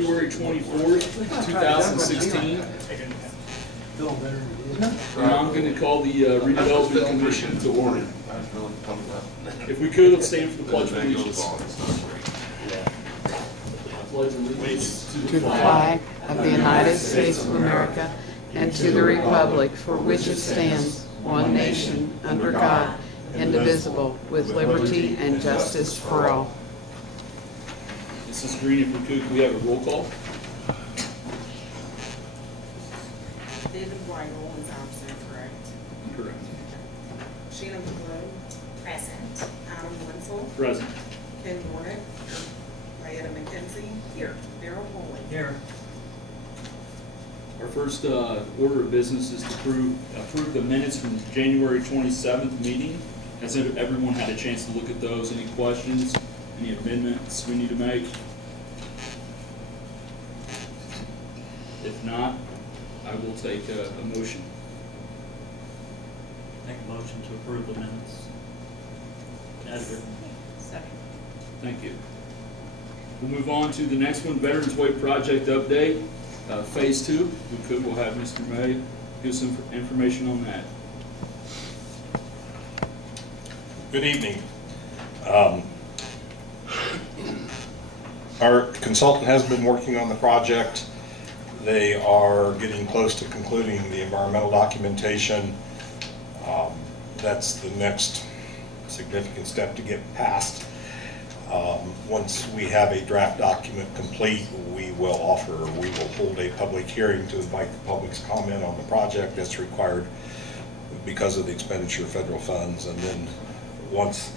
February 24th, 2016. And I'm going to call the Redevelopment Commission to order. If we could, let's stand for the Pledge of Allegiance. Pledge allegiance to the flag of the United States of America and to the republic for which it stands, one nation, under God, indivisible, with liberty and justice for all. Mrs. Green, if we could we have a roll call? David Weigel is absent, correct? Correct. Shannon McGlow. Present. Adam Wenzel. Present. Ken Dornick. Diana McKenzie. Here. Darrell Foley. Here. Our first order of business is to approve the minutes from the January 27th meeting. Has everyone had a chance to look at those? Any questions? Any amendments we need to make? If not, I will take a motion. Make a motion to approve the minutes. As written. Second. Thank you. We'll move on to the next one, Veterans Way Project Update, Phase 2. If we could, we'll have Mr. May give some information on that. Good evening. Our consultant has been working on the project. They are getting close to concluding the environmental documentation. That's the next significant step to get past. Once we have a draft document complete, we will hold a public hearing to invite the public's comment on the project. That's required because of the expenditure of federal funds. And then once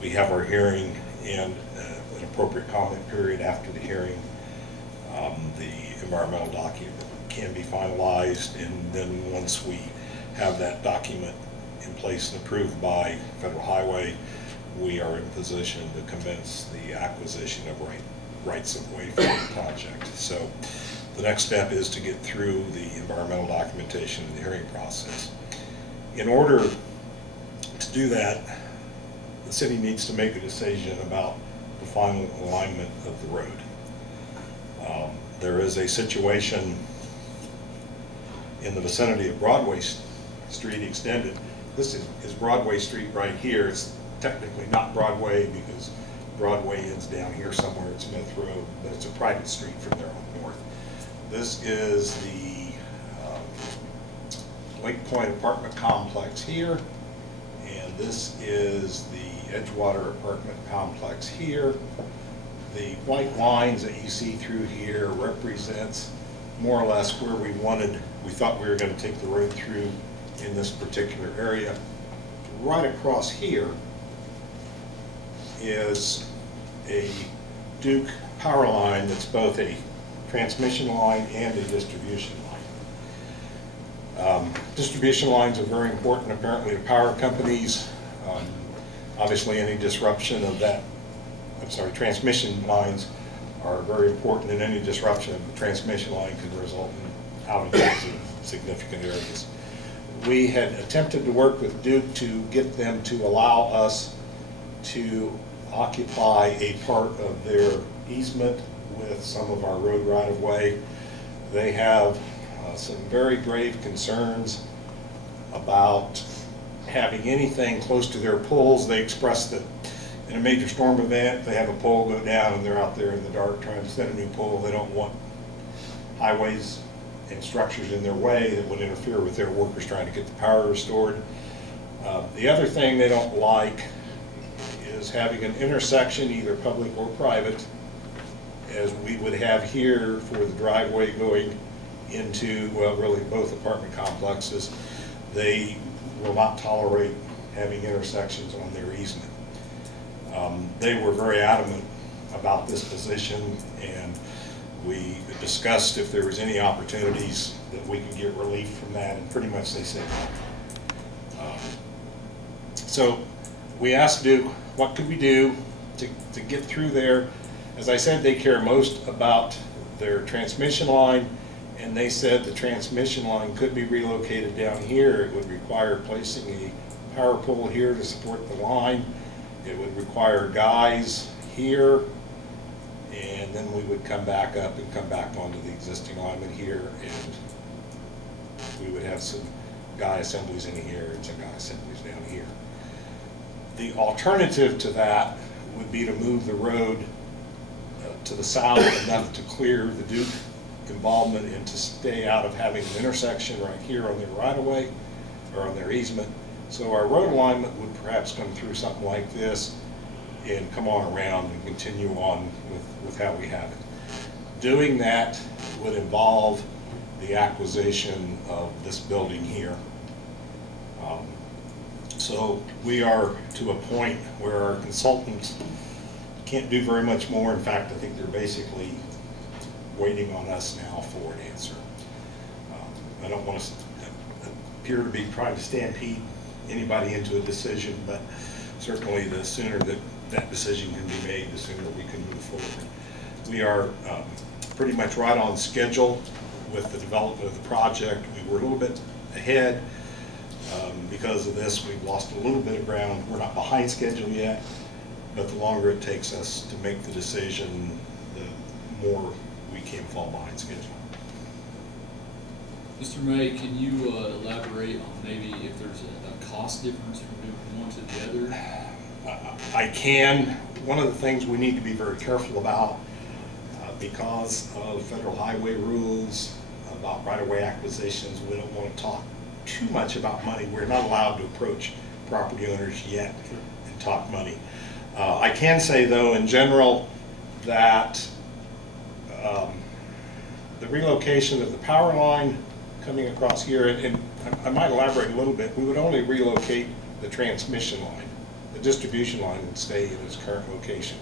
we have our hearing and an appropriate comment period after the hearing, the environmental document can be finalized, and then once we have that document in place and approved by Federal Highway, we are in position to commence the acquisition of rights of way for the project. So the next step is to get through the environmental documentation and the hearing process. In order to do that, the city needs to make a decision about the final alignment of the road. There is a situation in the vicinity of Broadway Street extended. This is Broadway Street right here. It's technically not Broadway because Broadway ends down here somewhere at Smith Road, but it's a private street from there on north. This is the Lake Point apartment complex here, and this is the Edgewater apartment complex here. The white lines that you see through here represents more or less where we thought we were going to take the road through in this particular area. Right across here is a Duke power line that's both a transmission line and a distribution line. Distribution lines are very important apparently to power companies. Obviously any disruption of that, transmission lines are very important, and any disruption of the transmission line can result in outages in significant areas. We had attempted to work with Duke to get them to allow us to occupy a part of their easement with some of our road right-of-way. They have some very grave concerns about having anything close to their poles. They expressed that in a major storm event, they have a pole go down and they're out there in the dark trying to set a new pole. They don't want highways and structures in their way that would interfere with their workers trying to get the power restored. The other thing they don't like is having an intersection, either public or private, as we would have here for the driveway going into, well, really both apartment complexes. They will not tolerate having intersections on their easement. They were very adamant about this position, and we discussed if there was any opportunities that we could get relief from that, and pretty much they said no. So we asked Duke, what could we do to get through there? As I said, they care most about their transmission line, and they said the transmission line could be relocated down here. It would require placing a power pole here to support the line. It would require guys here and then we would come back up and come back onto the existing alignment here, and we would have some guy assemblies in here and some guy assemblies down here. The alternative to that would be to move the road to the south enough to clear the Duke involvement and to stay out of having an intersection right here on their right-of-way or on their easement. So our road alignment would perhaps come through something like this and come on around and continue on with how we have it. Doing that would involve the acquisition of this building here. So we are to a point where our consultants can't do very much more. In fact, I think they're basically waiting on us now for an answer. I don't want to appear to be trying to stampede anybody into a decision, but certainly the sooner that that decision can be made, the sooner we can move forward. We are pretty much right on schedule with the development of the project. We were a little bit ahead. Because of this, we've lost a little bit of ground. We're not behind schedule yet, but the longer it takes us to make the decision, the more we can fall behind schedule. Mr. May, can you elaborate on maybe if there's a cost difference from moving one to the other? I can. One of the things we need to be very careful about, because of federal highway rules about right-of-way acquisitions, we don't want to talk too much about money. We're not allowed to approach property owners yet and talk money. I can say, though, in general, that the relocation of the power line coming across here, and I might elaborate a little bit, we would only relocate the transmission line. The distribution line would stay in its current location.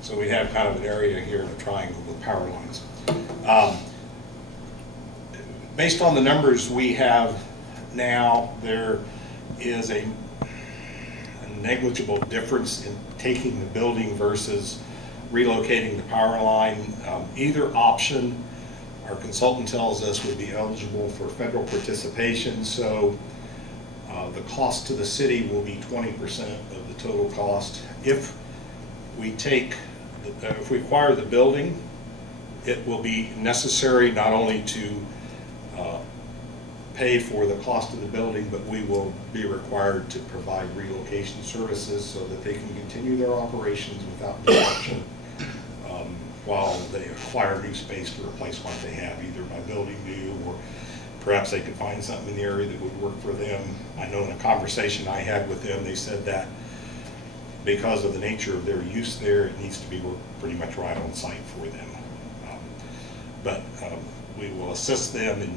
So we have kind of an area here in a triangle with power lines. Based on the numbers we have now, there is a negligible difference in taking the building versus relocating the power line. Either option, our consultant tells us, would be eligible for federal participation, so the cost to the city will be 20% of the total cost. If we if we acquire the building, it will be necessary not only to pay for the cost of the building, but we will be required to provide relocation services so that they can continue their operations without disruption while they acquire new space to replace what they have, either by building new, or perhaps they could find something in the area that would work for them. I know in a conversation I had with them, they said that because of the nature of their use there, it needs to be pretty much right on site for them. But we will assist them in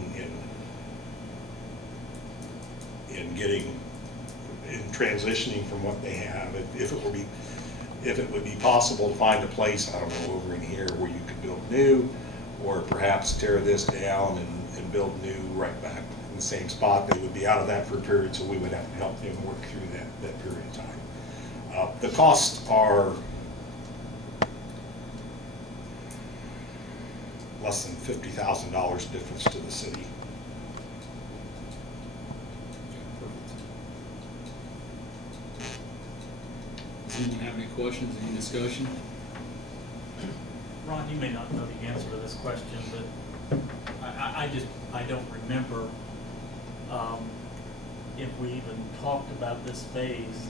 transitioning from what they have. If it would be possible to find a place, I don't know, over in here where you could build new, or perhaps tear this down and build new right back in the same spot, they would be out of that for a period, so we would have to help them work through that period of time. The costs are less than $50,000 difference to the city. Does anyone have any questions, any discussion? Ron, you may not know the answer to this question, but I don't remember if we even talked about this phase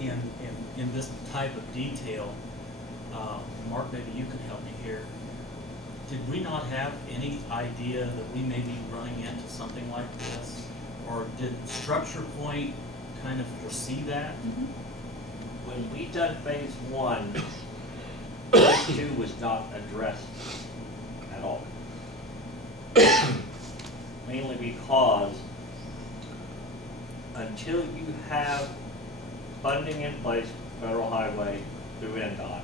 in this type of detail. Mark, maybe you can help me here. Did we not have any idea that we may be running into something like this? Or did Structure Point kind of foresee that? When we done phase one, phase two was not addressed at all. Mainly because until you have funding in place for Federal Highway through NDOT,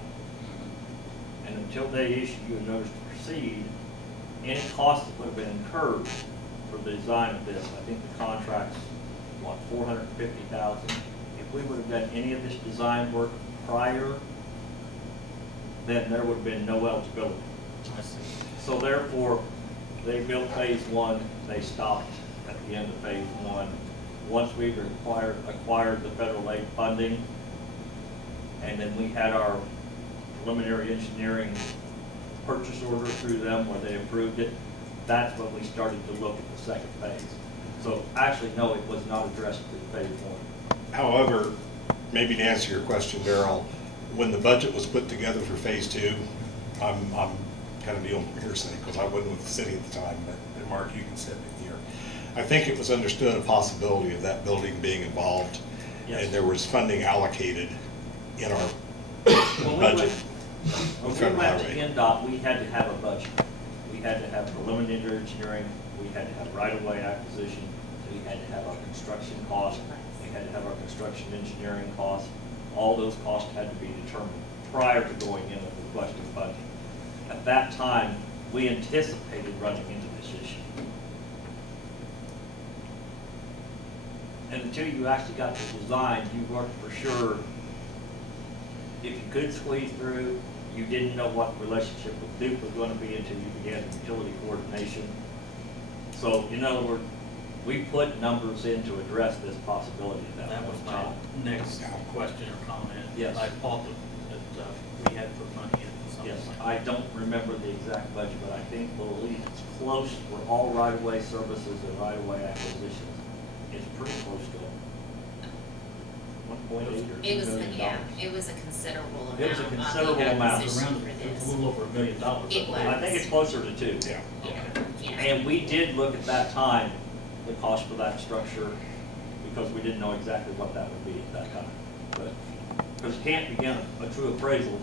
and until they issue you a notice to proceed, any cost that would have been incurred for the design of this, I think the contract's, what, $450,000. If we would have done any of this design work prior, then there would have been no eligibility. I see. So therefore, they built phase one, they stopped at the end of phase one. Once we acquired the federal aid funding, and then we had our preliminary engineering purchase order through them where they approved it, that's when we started to look at the second phase. So actually, no, it was not addressed in phase one. However, maybe to answer your question, Darrell, when the budget was put together for phase two, I'm kind of dealing from hearsay because I wasn't with the city at the time, but Mark, you can step in here. I think it was understood a possibility of that building being involved, Yes. and there was funding allocated in our When budget. When we went to NDOT, we had to have a budget. We had to have preliminary engineering, we had to have right-of-way acquisition, we had to have our construction costs, we had to have our construction engineering costs. All those costs had to be determined prior to going in with the requested budget. At that time, we anticipated running into this issue. And until you actually got the design, you weren't for sure if you could squeeze through. You didn't know what the relationship with Duke was going to be until you began utility coordination. So, in other words, we put numbers in to address this possibility at That that was point in my time. next question or comment. Yes. I thought that we had put money into something Yes, like that. I don't remember the exact budget, but I think, believe it's close for all right-of-way services and right-of-way acquisitions. It's pretty close to $1.8 or $2 It was, million. yeah, it was a considerable amount. It was a on the considerable amount. It was acquisition around, for it was this. a little over $1 million. It was. I think it's closer to 2. Yeah. Yeah. And we did look at that time, the cost for that structure, because we didn't know exactly what that would be at that time. But, because you can't begin a true appraisal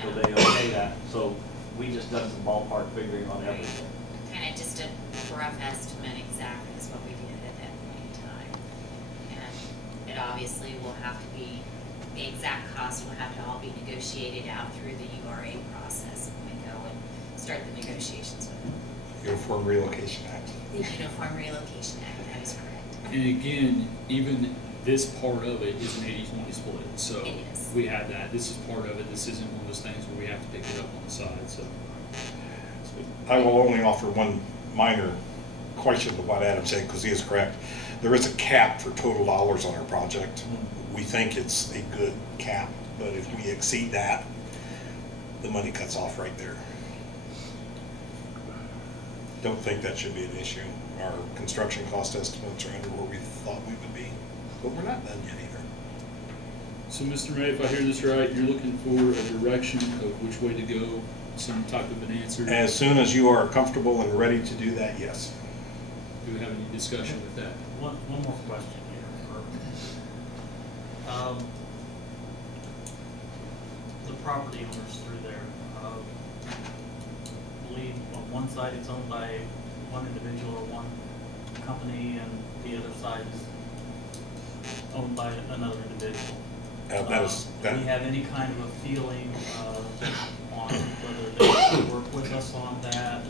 till they okay that, so we just done some ballpark figuring on everything. Kind of just a rough estimate exactly is what we did at that point in time. And it obviously will have to be, the exact cost will have to all be negotiated out through the URA process when we go and start the negotiations with them. Uniform Relocation Act. The Uniform Relocation Act, that is correct. And again, even this part of it is an 80-20 split, so It is. we had that. This is part of it. This isn't one of those things where we have to pick it up on the side, so. I will only offer one minor question to what Adam said, because he is correct. There is a cap for total dollars on our project. We think it's a good cap, but if we exceed that, the money cuts off right there. Don't think that should be an issue. Our construction cost estimates are under where we thought we would be, but we're not done yet either. So, Mr. May, if I hear this right, you're looking for a direction of which way to go, some type of an answer? As soon as you are comfortable and ready to do that, yes. Do we have any discussion with that? One more question here. The property owners through there, believe on one side it's owned by one individual or one company, and the other side is owned by another individual. Do we have any kind of a feeling on whether they will work with us on that?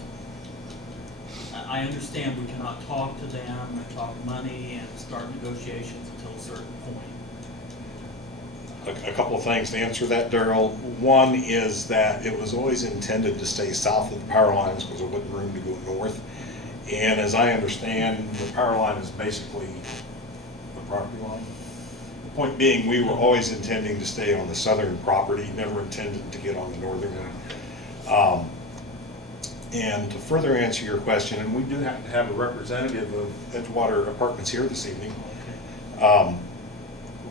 I understand we cannot talk to them and talk money and start negotiations until a certain point. A couple of things to answer that, Darrell. One is that it was always intended to stay south of the power lines because there wasn't room to go north. And as I understand, the power line is basically the property line. The point being, we were always intending to stay on the southern property, never intended to get on the northern one. And to further answer your question, and we do happen to have a representative of Edgewater Apartments here this evening.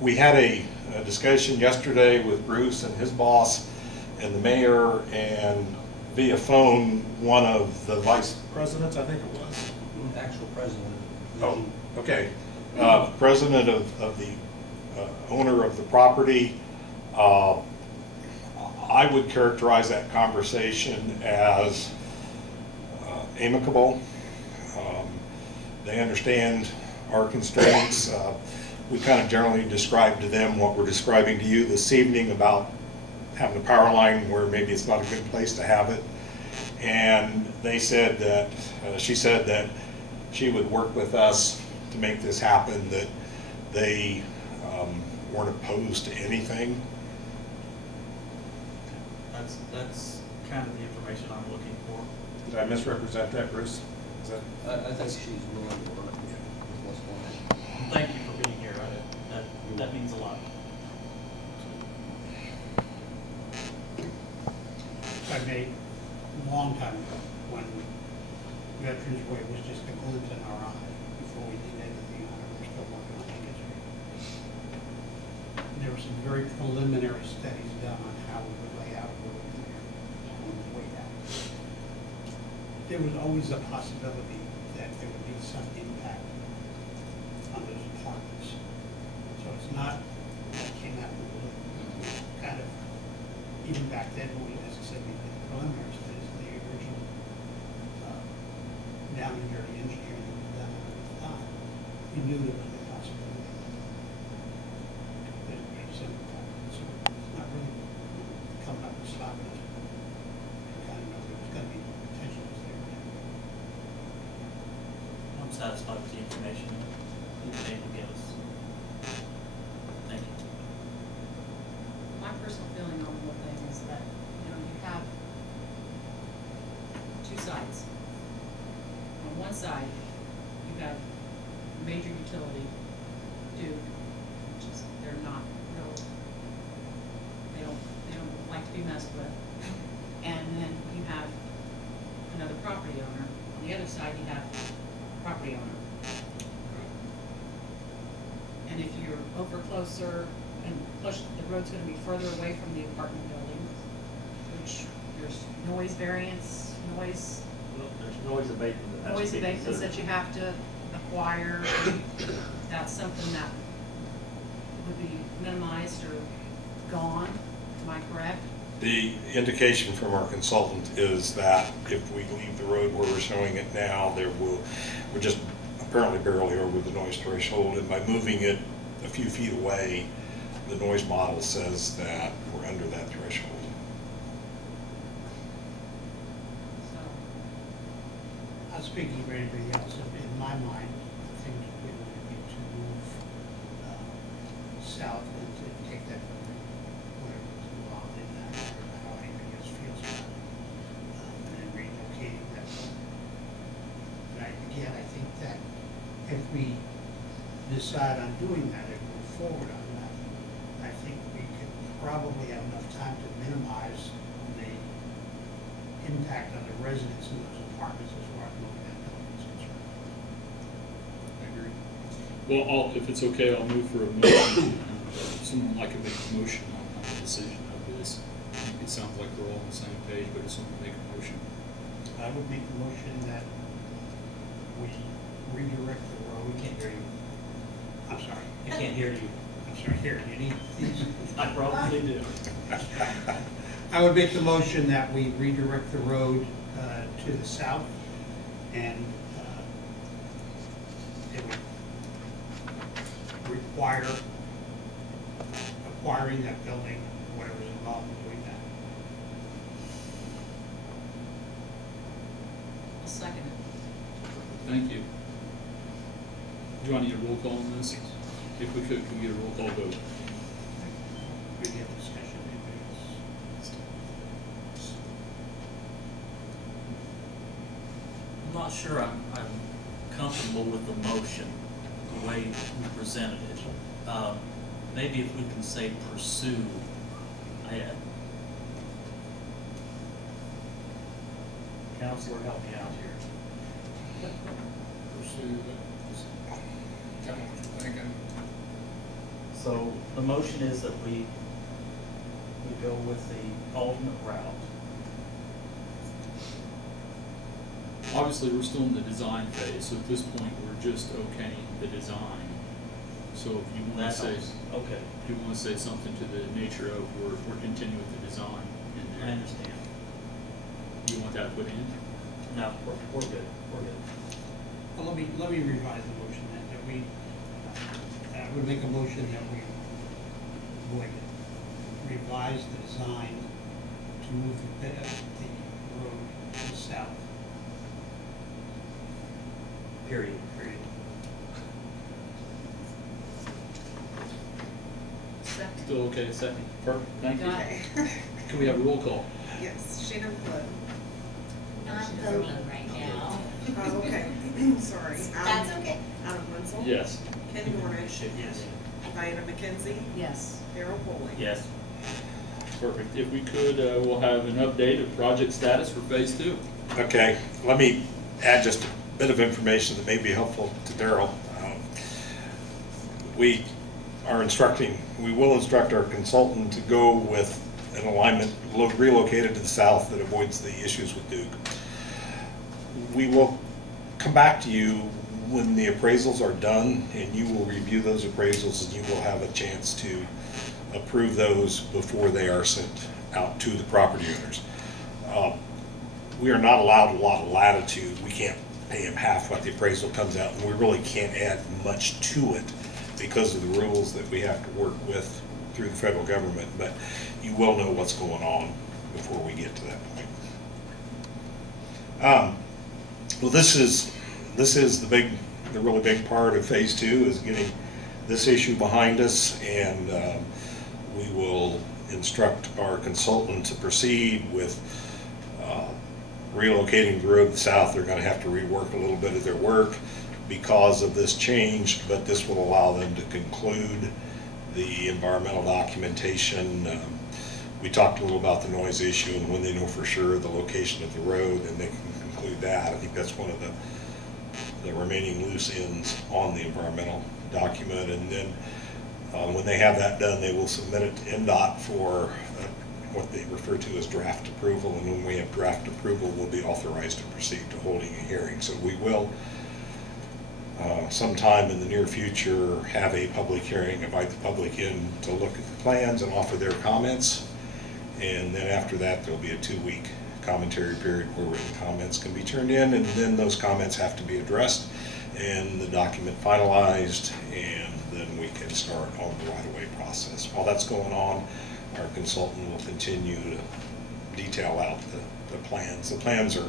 We had a discussion yesterday with Bruce and his boss and the mayor, and via phone, one of the vice presidents, I think it was. Actual president. Oh, okay. President of the owner of the property. I would characterize that conversation as amicable. They understand our constraints. We kind of generally described to them what we're describing to you this evening about having a power line where maybe it's not a good place to have it. And they said that, she said that she would work with us to make this happen, that they weren't opposed to anything. That's kind of the information I'm looking for. Did I misrepresent that, Bruce? Is that? I think she's willing to work with what's going on. Thank you for being here. That means a lot. a long time ago, when Veterans Way was just a glint in our eye, before we did anything on it. We're still working on Lincoln Street. There were some very preliminary studies done on how we would lay out a road in there on the way down. There was always a possibility that there would be some impact on those apartments. So it's not that it came out of the blue. Kind of, even back then, when we, as I said, we did the preliminary studies, the original down and dirty engineering that was done at the time, we knew there was a possibility that it would be some impact. So it's not really coming up and stopping us. We kind of know there was going to be potential was there. I'm satisfied with the information you've been able to give us. Thank you. My personal feeling on the whole thing is that, you know, you have two sides. On one side, you have major utility, Duke, which is, they're not real, they don't like to be messed with. And then you have another property owner. On the other side, you have a property owner. And if you're over closer, and plus the road's gonna be further away from the apartment buildings, which there's noise variance, noise There's noise abatement that has noise to be abatements that considered. you have to acquire. That's something that would be minimized or gone, am I correct? The indication from our consultant is that if we leave the road where we're showing it now, we're just apparently barely over the noise threshold, and by moving it a few feet away, the noise model says that we're under that threshold. So, Not speaking for anybody else, in my mind, the thing to do would be to move south and to take that building, whatever's involved in that, or how anybody else feels about it, and then relocating that building. But again, I think that if we decide on doing that and move forward on that, I think we could probably have enough time to minimize the impact on the residents in those apartments as far as moving that building is concerned. I agree. Well, if it's okay, I'll move for a motion. Someone like to make a motion on the decision of this. It sounds like we're all on the same page, but if someone make a motion. I would make the motion that we redirect the road. We can't hear you. I'm sorry. I can't hear you. I'm sorry, here, you need these? I probably do. I would make the motion that we redirect the road to the south, and it would require acquiring that building, whatever's involved in doing that. I'll second it. Thank you. Do I need a roll call on this? If we could, can we get a roll call vote? We have discussion, anybody else? I'm not sure I'm comfortable with the motion, the way we presented it. Maybe if we can say pursue. Counselor, help me out here. Pursue that. Tell me what you're thinking. So the motion is that we go with the alternate route. Obviously, we're still in the design phase, so at this point, we're just okaying the design. So if you want to say, Okay, if you want to say something to the nature of we're continuing with the design in I there. understand. You want that put in? No, we're good, we're good. Well, let me revise the motion then, that we, I would make a motion that we would revise the design to move the road to the south. Period. Second. Still okay, second? Perfect, thank you. Got it. Can we have a roll call? Yes, Shannon Flood. Not voting right now. Oh, okay, sorry. That's okay. Adam Wenzel. Yes. Ken Dornish. Yes. Diana McKenzie. Yes. Darrell Bolling. Yes. Perfect. If we could, we'll have an update of project status for phase 2. Okay, let me add just a bit of information that may be helpful to Daryl. We will instruct our consultant to go with an alignment relocated to the south that avoids the issues with Duke. We will come back to you when the appraisals are done, and you will review those appraisals, and you will have a chance to approve those before they are sent out to the property owners. We are not allowed a lot of latitude. We can't pay them half what the appraisal comes out, and we really can't add much to it because of the rules that we have to work with through the federal government, but you will know what's going on before we get to that point. Well, this is the really big part of phase 2 is getting this issue behind us, and we will instruct our consultant to proceed with relocating the road to the south. They're going to have to rework a little bit of their work because of this change, but this will allow them to conclude the environmental documentation. We talked a little about the noise issue, and when they know for sure the location of the road, then they can conclude that. I think that's one of the remaining loose ends on the environmental document, and then when they have that done, they will submit it to NDOT for what they refer to as draft approval, and when we have draft approval, we'll be authorized to proceed to holding a hearing. So we will sometime in the near future have a public hearing, invite the public in to look at the plans and offer their comments, and then after that there'll be a 2-week commentary period where written comments can be turned in, and then those comments have to be addressed and the document finalized, and then we can start on the right-of-way process. While that's going on, our consultant will continue to detail out the plans. The plans are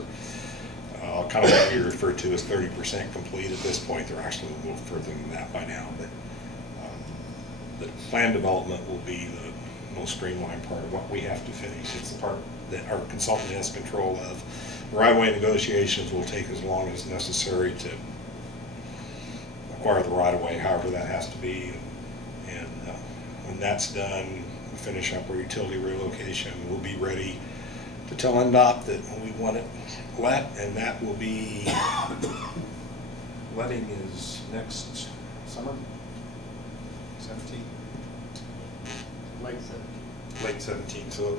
kind of what we refer to as 30% complete at this point. They're actually a little further than that by now, but the plan development will be the most streamlined part of what we have to finish. It's the part that our consultant has control of. The right-of-way negotiations will take as long as necessary to acquire the right-of-way, however that has to be, and when that's done, we finish up our utility relocation. We'll be ready to tell NDOT that we want it let, and that will be, letting is next summer, 17? Late 17. Late 17. So,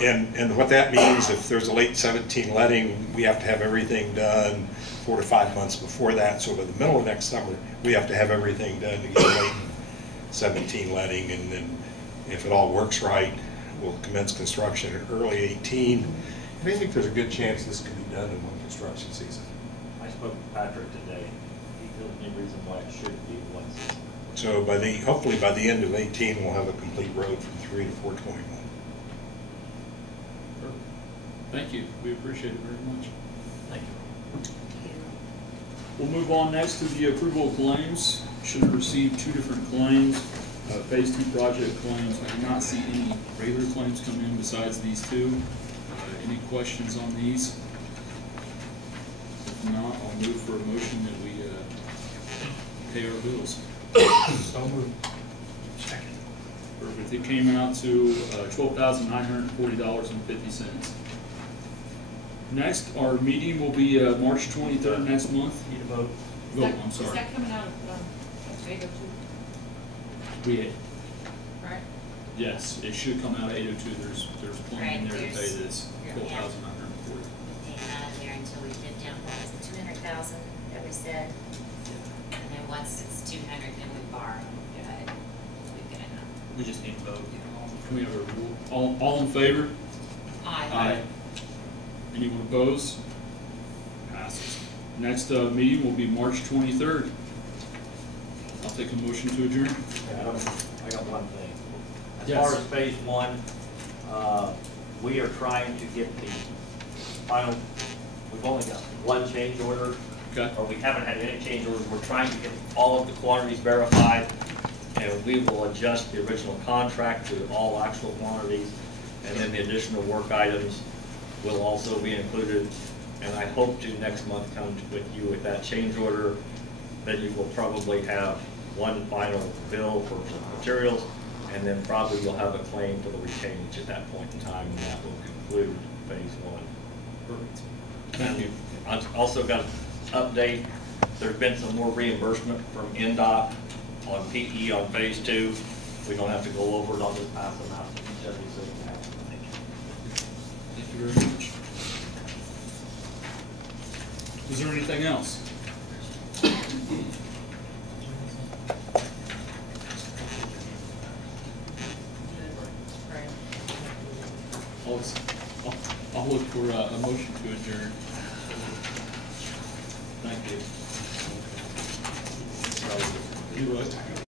and what that means, if there's a late 17 letting, we have to have everything done 4 to 5 months before that. So by the middle of next summer, we have to have everything done to get a late 17 letting, and then if it all works right, we'll commence construction in early 18. And I think there's a good chance this could be done in one construction season. I spoke to Patrick today. He feels any reason why it shouldn't be one season. So hopefully by the end of 18, we'll have a complete road from 3 to 421. Thank you. We appreciate it very much. Thank you. We'll move on next to the approval of claims. Should have received 2 different claims, phase 2 project claims. I did not see any regular claims come in besides these 2. Any questions on these? If not, I'll move for a motion that we pay our bills. So moved. Second. Perfect. It came out to $12,940.50. Next, our meeting will be March 23rd next month. Need a vote? Vote, I'm Is sorry. that coming out of 802, We, right? yes, it should come out of 802. There's plenty in there to pay Right, this $12,940. Hanging out of there until we get down to the 200,000 that we said. And then once it's 200, then we borrow. But we've got enough. We just need a vote. Can we have a all in favor? Aye. Anyone opposed? Passes. Next meeting will be March 23rd. I'll take a motion to adjourn. I got one thing. As Yes. far as phase 1, we are trying to get the final, we've only got one change order, Okay. or we haven't had any change orders. We're trying to get all of the quantities verified, and we will adjust the original contract to all actual quantities, and then the additional work items will also be included. And I hope to next month come with you with that change order. Then you will probably have one final bill for some materials, And then probably you'll have a claim for the retainage at that point in time, and that will conclude phase one. Perfect. And you I've also got an update. There's been some more reimbursement from NDOT on PE on phase two. We don't have to go over it, I'll just pass them out to each other so you can have them. Thank you very much. Is there anything else? Right. I'll look for a motion to adjourn. Thank you. You would?